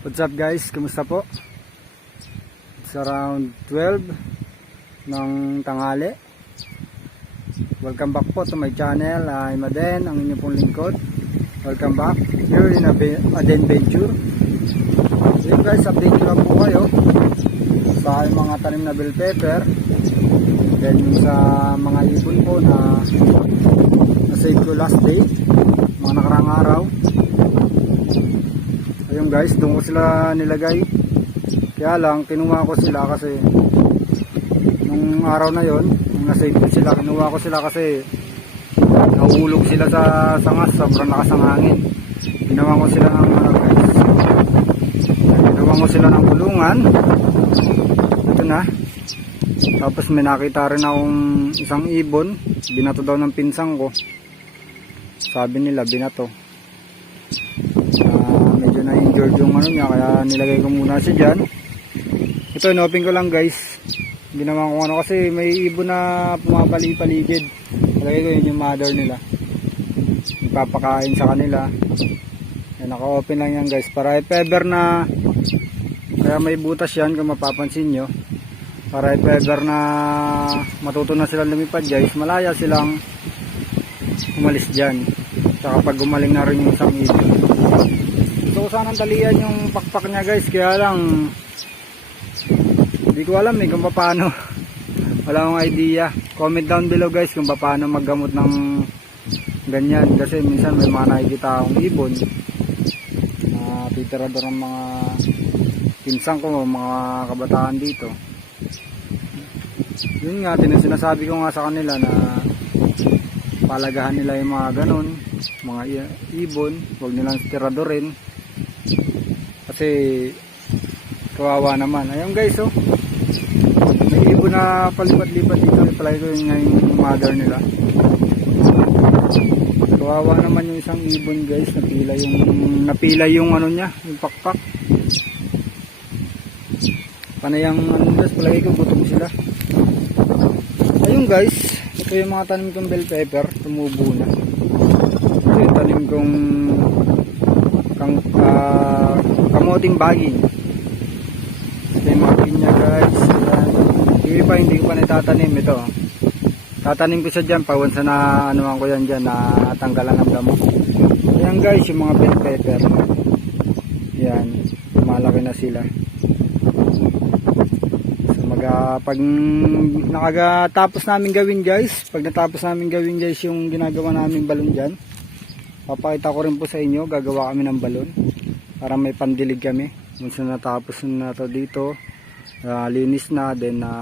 What's up guys? Kumusta po? It's around 12 ng tanghali. Welcome back po to my channel. I'm Aden, ang inyong pong lingkod. Welcome back. Here in Aden Venture. So guys, update ko lang po kayo sa mga tanim na bell pepper. Then sa mga ibon po na na-save ko last day, mga nakarang araw. Guys, doon ko sila nilagay. Kaya lang, kinuha ko sila kasi nung araw na yon, nung nasave ko sila, kinuha ko sila kasi nahulog sila sa sangas, sobrang lakas ng hangin. Ginawa ko sila ng ano guys. Ginawa ko sila ng kulungan. Ito na. Tapos may nakita rin akong isang ibon. Binato daw ng pinsang ko. Sabi nila, binato. Ah, medyo na-injured yung ano niya kaya nilagay ko muna siya dyan. Ito inopen ko lang guys. Ginawa ko ano kasi may ibon na pumapali-paligid. Nilagay ko yun yung mother nila. Ipapakain sa kanila. Yan, naka-open lang yan guys. Para if ever na kaya may butas yan kung mapapansin nyo. Para if ever na matuto na silang lumipad guys malaya silang umalis dyan. Tsaka pag gumaling na rin yung isang ibon ko sanang talian yung pakpak niya guys. Kaya lang hindi ko alam eh kung paano. Wala akong idea. Comment down below guys kung paano maggamot ng ganyan. Kasi minsan may mga nakikita akong ibon na titira doon ng mga pinsang ko mga kabataan dito. Yun nga sinasabi ko nga sa kanila na palagahan nila yung mga ganun mga ibon. Huwag nilang tiradorin kasi kawawa naman. Ayun guys oh. May ibon na palipat-lipat dito. Palagi ko yung, yung mother nila. Kawawa naman yung isang ibon guys. Napila yung napila yung ano niya yung pakpak. Panayang ano guys palagi ko gutom sila. Ayun guys. Ito yung mga tanim kong bell pepper. Tumubo na. Ito yung tanim kong kang, ah, kamoting baging ito yung mga pinya guys. Ayan. yung iba hindi ko pa natatanim ito. Tatanim ko siya dyan pawan sa na anuan ko yan dyan na tanggalan ng damo. Ayan guys yung mga bell pepper. Yan malaki na sila. So mag ah, pag nakatapos namin gawin guys pag natapos namin gawin guys yung ginagawa namin balon dyan papakita ko rin po sa inyo gagawa kami ng balon para may pandilig kami. Once na natapos na to dito. Ah, linis na then na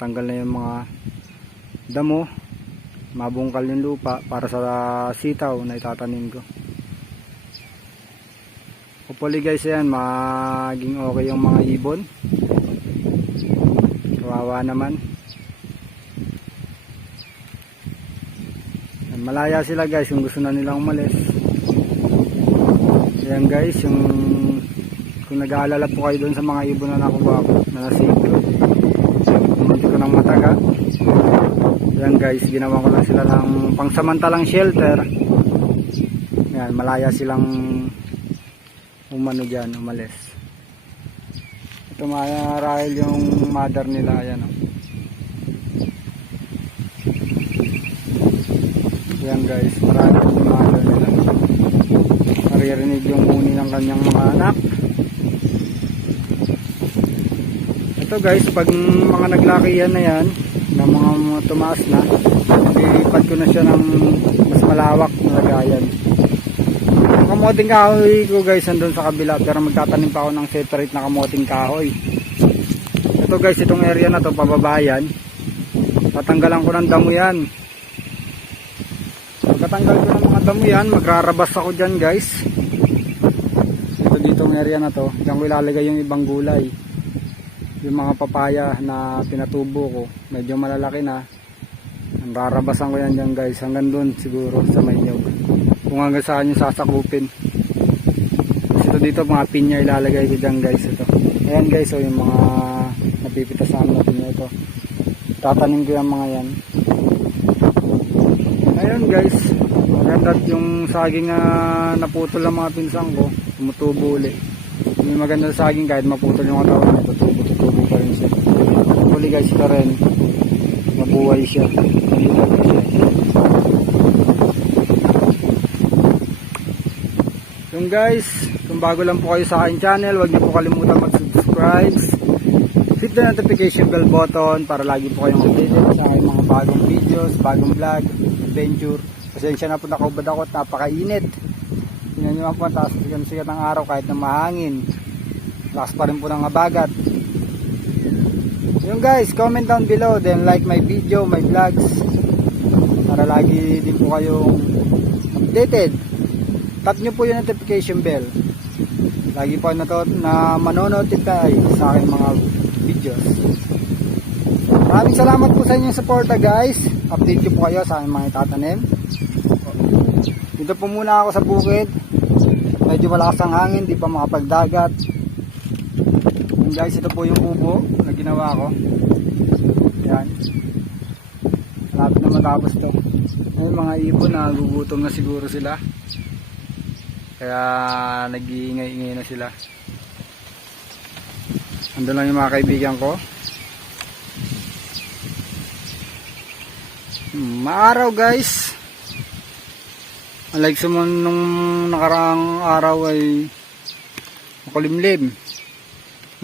tanggal na yung mga damo. Mabungkal yung lupa para sa sitaw na itatanim ko. Hopefully guys yan maging okay yung mga ibon. Kawawa naman. Malaya sila guys kung gusto na nilang umalis ayan guys yung kung nag-aalala po kayo doon sa mga ibon na nakuha ko na nasave ko pumunti ko ng mataga. Ayan guys ginawa ko lang sila ng pangsamantalang shelter. Ayan malaya silang umano dyan umalis. Ito marahil yung mother nila ayan oh. Yan guys, marami yung mga nila. Maririnig yung huni ng kanyang mga anak. Ito guys, pag mga naglakihan na yan, ng mga, tumaas na, ilipad ko na siya ng mas malawak na lagayan. Yung kamoting kahoy ko guys, andun sa kabila, pero magtatanim pa ako ng separate na kamoting kahoy. Ito guys, itong area na to, pababayan. Tatanggalan ko ng damo yan. Pagkatanggal ko ng mga damo yan, magrarabas ako dyan guys. Ito dito ng area na to, dyan ko ilalagay yung ibang gulay. Yung mga papaya na pinatubo ko, medyo malalaki na. Rarabasan ko yan dyan guys, hanggang doon siguro sa Maynog. Kung hanggang saan yung sasakupin. Ito dito mga pinya ilalagay ko dyan guys. Ito. Ayan guys, so yung mga napipitas namin na pinya ito. Tatanim ko yung mga yan. Ayun guys, maganda yung saging na naputol ng mga pinsang ko, tumutubo ulit. Yung maganda sa saging kahit maputol yung katawan niya, tutubo, tutubo pa rin siya. Huli guys, ito rin. Mabuhay siya. Siya. Yung guys, kung bago lang po kayo sa aking channel, huwag niyo po kalimutan mag-subscribe. Hit the notification bell button para lagi po kayong updated sa mga bagong videos, bagong vlog, adventure. Pasensya na po nakaubad ako at napakainit. Tingnan nyo po, taas sikat sikat ng araw kahit na mahangin. Lakas pa rin po ng habagat. Yung guys, comment down below, then like my video, my vlogs. Para lagi din po kayong updated. Tap nyo po yung notification bell. Lagi po na, to, na manonotify sa aking mga videos. Maraming salamat po sa inyong suporta guys. Update ko po kayo sa aking mga itatanim. Dito po muna ako sa bukid. Medyo malakas ang hangin, di pa makapagdagat. Yung guys, ito po yung kubo na ginawa ko. Yan. Malapit na matapos to. Ayun mga ibon na gugutom na siguro sila. Kaya nag-iingay-ingay na sila. Andun lang yung mga kaibigan ko. Maaraw guys. Unlike sa nung nakaraang araw ay makulimlim.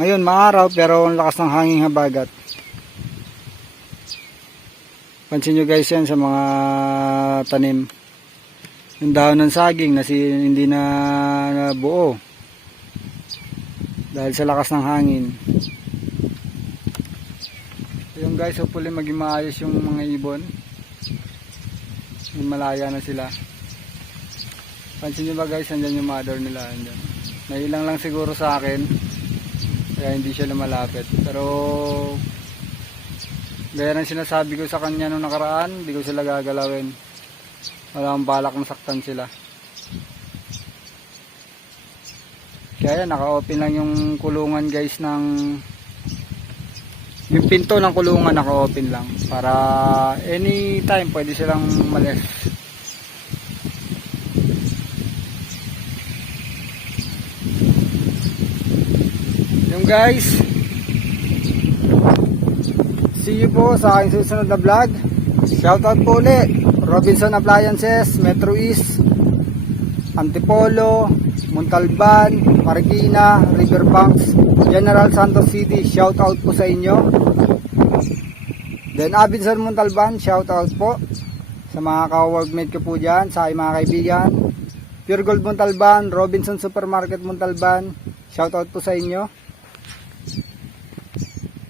Ngayon maaraw pero ang lakas ng hangin habagat. Pansin nyo guys yan sa mga tanim. Yung dahon ng saging na si, hindi na buo. Dahil sa lakas ng hangin. Yung guys, hopefully maging maayos yung mga ibon. Yung malaya na sila. Pansin nyo ba guys, andyan yung mother nila. Andyan. Nailang lang siguro sa akin. Kaya hindi siya lumalapit. Pero gaya ng sinasabi ko sa kanya nung nakaraan, hindi ko sila gagalawin. Wala akong balak masaktan sila. Kaya naka-open lang yung kulungan guys ng yung pinto ng kulungan naka-open lang para anytime pwede silang malis. Yung guys, see you po sa aking susunod na vlog. Shoutout po ulit. Robinson Appliances, Metro East, Antipolo, Montalban, Marikina, Riverbanks, General Santos City. Shoutout po sa inyo. Then Abinson Montalban, shoutout po sa mga ka-workmate ko po dyan, sa mga kaibigan. Pure Gold Montalban, Robinson Supermarket Montalban, shoutout po sa inyo.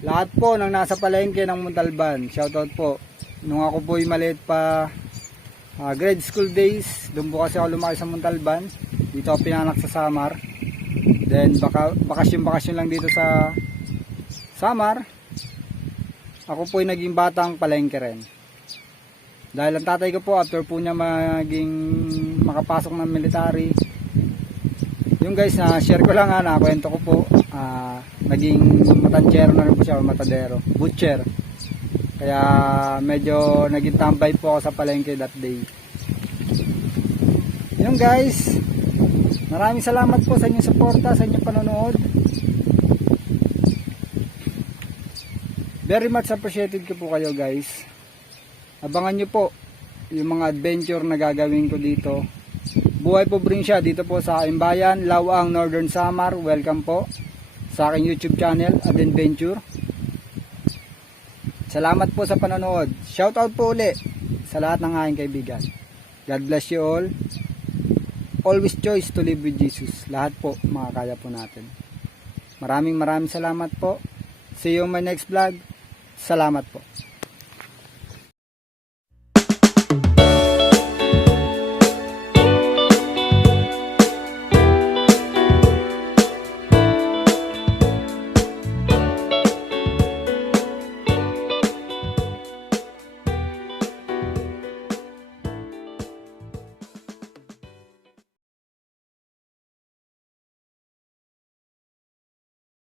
Lahat po ng nasa palengke ng Montalban, shoutout po. Nung ako po'y maliit pa, ah, grade school days, doon po kasi ako lumaki sa Montalban. Dito ako pinanak sa Samar. Then baka, bakasyon-bakasyon lang dito sa Samar. Ako po'y naging batang palengke rin. Dahil ang tatay ko po, after po niya maging makapasok ng military, yung guys na share ko lang ha, nakakwento ko po, ah, naging matanchero na rin po siya, matadero, butcher. Kaya medyo naging tambay po ako sa palengke that day. Yung guys, maraming salamat po sa inyong suporta, sa inyong panonood. Very much appreciated ko po kayo guys. Abangan nyo po yung mga adventure na gagawin ko dito. Buhay po siya dito po sa aking bayan, Lawang Northern Samar. Welcome po sa aking YouTube channel, Adventure. Salamat po sa panonood. Shoutout po uli sa lahat ng aking kaibigan. God bless you all. Always choice to live with Jesus. Lahat po makakaya po natin. Maraming maraming salamat po. See you on my next vlog. Salamat po.